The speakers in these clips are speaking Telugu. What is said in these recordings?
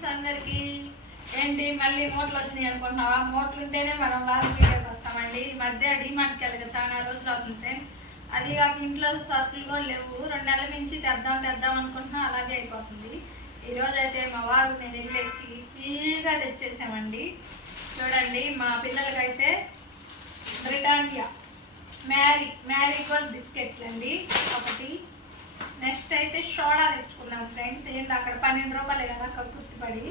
ఫ్రెండ్స్ అందరికి. ఏంటి మళ్ళీ మోట్లు వచ్చినాయి అనుకుంటున్నావా? మోట్లు ఉంటేనే మనం లాస్ట్ వీడియోకి వస్తామండి. ఈ మధ్య డిమాండ్కి వెళ్ళక చాలా రోజులు అవుతుంది ఫ్రెండ్ అది కాక ఇంట్లో సరుకులు కూడా లేవు. రెండు నెలల నుంచి తెద్దాం తెద్దాం అనుకుంటున్నాం. అలాగే అయిపోతుంది. ఈరోజు అయితే మా వారు నేను వెళ్ళేసి ఫ్రీగా తెచ్చేసామండి. చూడండి మా పిల్లలకైతే బ్రిటానియా. మ్యారీ మ్యారీ గోల్డ్ బిస్కెట్లు అండి ఒకటి. నెక్స్ట్ అయితే షోడా తెచ్చుకున్నాం ఫ్రెండ్స్. ఏంది అక్కడ పన్నెండు రూపాయలు కదా అక్కడ గుర్తుపడి.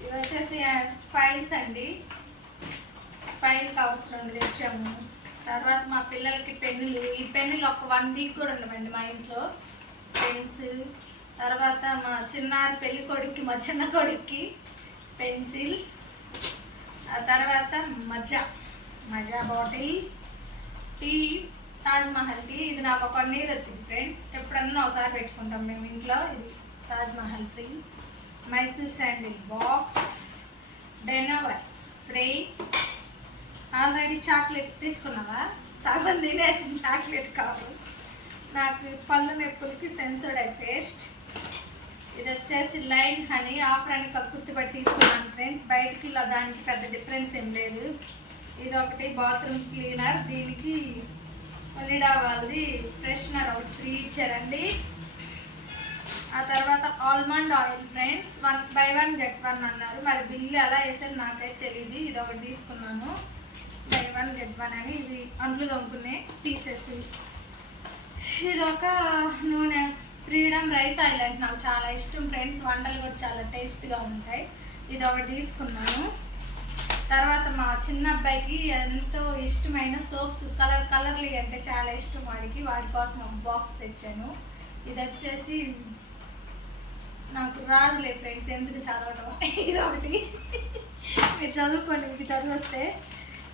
ఇవి వచ్చేసి ఫైల్స్ అండి. ఫైల్ కవర్స్ రెండు తెచ్చాము. తర్వాత మా పిల్లలకి పెన్నులు. ఈ పెన్నులు ఒక వన్ వీక్ కూడా ఉండవండి మా ఇంట్లో. పెన్స్ తర్వాత మా చిన్నారి పెళ్ళి కొడుక్కి మా చిన్న కొడుక్కి పెన్సిల్స్. ఆ తర్వాత మజా మజా బాటిల్. టీ. తాజ్మహల్కి టీ ఇది నాకు ఒక నీరు ఇయర్ వచ్చింది ఫ్రెండ్స్. ఎప్పుడన్నా ఒకసారి పెట్టుకుంటాం మేము ఇంట్లో. ఇది Taj Mahal free. Tea Mysore sandal box. డెనవర్ spray. Already chocolate తీసుకున్నావా? సగం తినేసిన చాక్లెట్ కాదు. నాకు పళ్ళు నొప్పులకి సెన్సోడై పేస్ట్. ఇది వచ్చేసి లైన్ హనీ. ఆఫర్ అని గుర్తుపట్టి తీసుకున్నాను ఫ్రెండ్స్. బయటికి ఇలా దానికి పెద్ద డిఫరెన్స్ ఏం లేదు. ఇది ఒకటి బాత్రూమ్ క్లీనర్. దీనికి ఒలిడా వాళ్ళది ఫ్రెషనర్ ఒకటి ఫ్రీ ఇచ్చారండి. ఆ తర్వాత almond oil friends one buy one get one అన్నారు. మరి బిల్లు ఎలా వేసారు నాకైతే తెలియదు ఇది ఒకటి తీసుకున్నాను. బై వన్ గెట్ వన్ అని ఇవి అంట్లు దొంకునే పీసెస్. ఇదొక నూనె ఫ్రీడమ్ రైస్ ఆయిల్ అంటే నాకు చాలా ఇష్టం. ఫ్రెండ్స్ వంటలు కూడా చాలా టేస్ట్గా ఉంటాయి. ఇది ఒకటి తీసుకున్నాను. తర్వాత మా చిన్న అబ్బాయికి ఎంతో ఇష్టమైన సోప్స్ కలర్ కలర్లీ అంటే చాలా ఇష్టం వాడికి. వాడి కోసం ఒక బాక్స్ తెచ్చాను. ఇది వచ్చేసి నాకు రాదులే ఫ్రెండ్స్ ఎందుకు చదవడం ఇది ఒకటి. మీరు చదువుకోండి మీకు చదివస్తే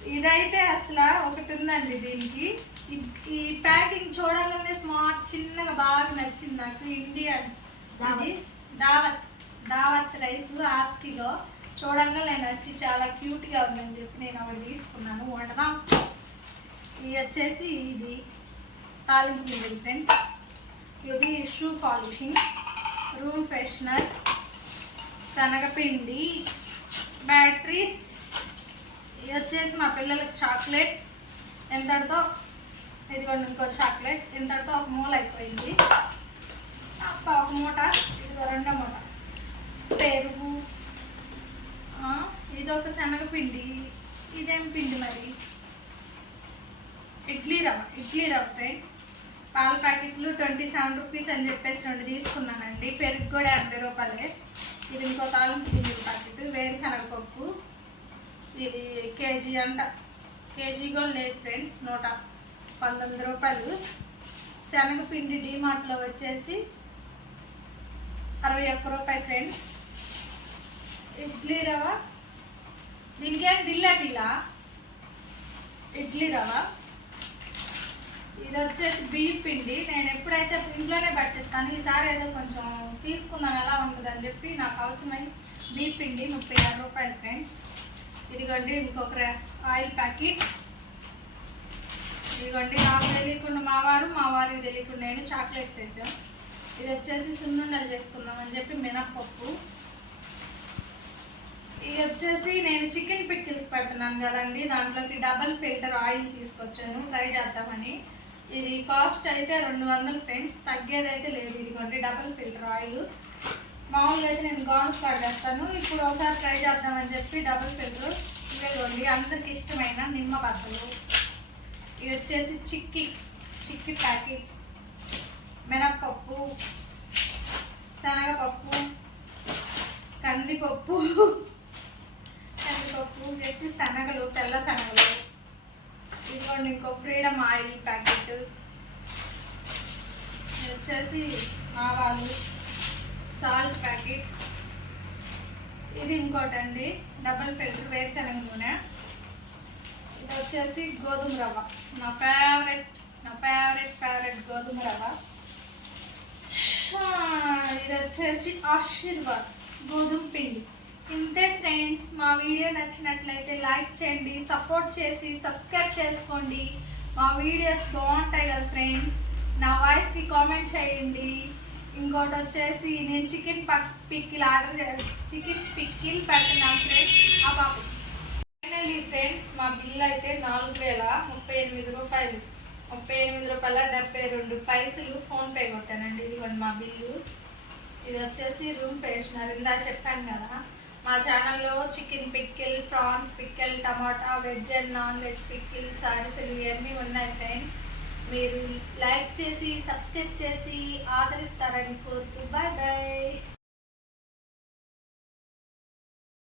ఇదైతే అసలు ఒకటి ఉందండి దీనికి. ఈ- ప్యాకింగ్ చూడాలనే స్మార్ట్ చిన్నగా బాగా నచ్చింది నాకు. ఇండియన్. దావత్ దావత్ రైస్ హాఫ్ కిలో. చూడంగా నేను వచ్చి చాలా క్యూట్గా ఉందని చెప్పి నేను అవి తీసుకున్నాను. వండదాం ఇది వచ్చేసి ఇది తాలింపు గింజలు ఫ్రెండ్స్. ఇది షూ పాలిషింగ్ రూమ్ ఫ్రెషనర్ శనగపిండి బ్యాటరీస్. ఇది వచ్చేసి మా పిల్లలకి చాక్లెట్. ఎంతటితో? ఇదిగోండి ఇంకో చాక్లెట్. ఇంతటితో ఒక మూల అయిపోయింది. అప్ప ఒక మూట. ఇది రెండో మూట. పెరుగు ఇది ఒక శనగపిండి ఇదేం పిండి మరి? ఇడ్లీ రవ్వ ఇడ్లీ రవ్వ ఫ్రెండ్స్. పాల ప్యాకెట్లు ట్వంటీ సెవెన్ రూపీస్ అని చెప్పేసి రెండు తీసుకున్నానండి. పెరుగు కూడా ఎనభై రూపాయలే. ఇది ఇంకో తాలింపు గింజల ప్యాకెట్ వేరుశనగపప్పు. ఇది కేజీ అంట. కేజీ కూడా లేదు ఫ్రెండ్స్ నూట పంతొమ్మిది రూపాయలు. శనగపిండి డీమార్ట్లో వచ్చేసి అరవై ఒక్క రూపాయి ఫ్రెండ్స్. ఇడ్లీ రవ్వ దీనికేం ఏం ఇడ్లీ రవ ఇది వచ్చేసి బియ్యం పిండి. నేను ఎప్పుడైతే ఇంట్లోనే పట్టిస్తాను ఈసారి ఏదో కొంచెం తీసుకుందాం ఎలా ఉంటుందని చెప్పి నాకు అవసరమై బియ్యం పిండి ముప్పై ఆరు రూపాయలు ఫ్రెండ్స్. ఇదిగోండి ఇంకొక ఆయిల్ ప్యాకెట్. ఇదిగోండి నాకు తెలియకుండా మా వారు మా వారికి తెలియకుండా నేను చాక్లెట్స్ వేసాం. ఇది వచ్చేసి సున్నుండలు చేసుకుందాం అని చెప్పి మినప్పప్పు. ఇది వచ్చేసి నేను చికెన్ పిక్కిల్స్ పెడుతున్నాను కదండి. దాంట్లోకి డబల్ ఫిల్టర్ ఆయిల్ తీసుకొచ్చాను. ట్రై చేద్దామని. ఇది కాస్ట్ అయితే రెండు వందలు ఫ్రెండ్స్. తగ్గేదైతే అయితే లేదు. ఇదిగోండి డబల్ ఫిల్టర్ ఆయిల్. మామూలుగా అయితే నేను గాన్స్ వేస్తాను ఇప్పుడు ఒకసారి ట్రై చేద్దామని చెప్పి డబల్ ఫిల్టర్. ఇవ్వండి అందరికి ఇష్టమైన నిమ్మ బద్దలు. ఇవి వచ్చేసి చిక్కీ చిక్కీ ప్యాకెట్స్. మినప్పప్పు శనగపప్పు కందిపప్పు. పప్పు వచ్చి శనగలు తెల్ల శనగలు. ఇదిగోండి ఇంకో ఫ్రీడమ్ ఆయిల్ ప్యాకెట్ వచ్చేసి ఆవాలు సాల్ట్ ప్యాకెట్ ఇది ఇంకోటి అండి డబల్ ఫిల్టర్ వేరుశనగ నూనె. ఇది వచ్చేసి గోధుమ రవ్వ. నా ఫేవరెట్ నా ఫేవరెట్ ఫేవరెట్ గోధుమ రవ్వ. ఇది వచ్చేసి ఆశీర్వాద్ గోధుమ పిండి. ఇంతే ఫ్రెండ్స్ మా వీడియో నచ్చినట్లయితే లైక్ చేయండి సపోర్ట్ చేసి సబ్స్క్రైబ్ చేసుకోండి. మా వీడియోస్ బాగుంటాయి కదా ఫ్రెండ్స్. నా వాయిస్కి కామెంట్ చేయండి. ఇంకోటి వచ్చేసి నేను చికెన్ పిక్కిల్ ఆర్డర్ చే చికెన్ పిక్కిల్ పెట్టినాను ఫ్రెండ్స్ ఆ బాబు. ఫైనల్లీ ఫ్రెండ్స్ మా బిల్ అయితే నాలుగు వేల ముప్పై ఎనిమిది రూపాయలు. ముప్పై ఎనిమిది రూపాయల డెబ్బై రెండు పైసలు ఫోన్పే కొట్టానండి. ఇదిగోండి మా బిల్లు. ఇది వచ్చేసి రూమ్ పేసినారు ఇందా చెప్పాను కదా. మా ఛానల్లో chicken pickle prawns pickle tomato veg and non veg pickle saris ఇవన్నీ ఉన్నాయి ఫ్రెండ్స్ మీరు లైక్ చేసి సబ్స్క్రైబ్ చేసి ఆదరిస్తారని కోరుతూ బాయ్ బాయ్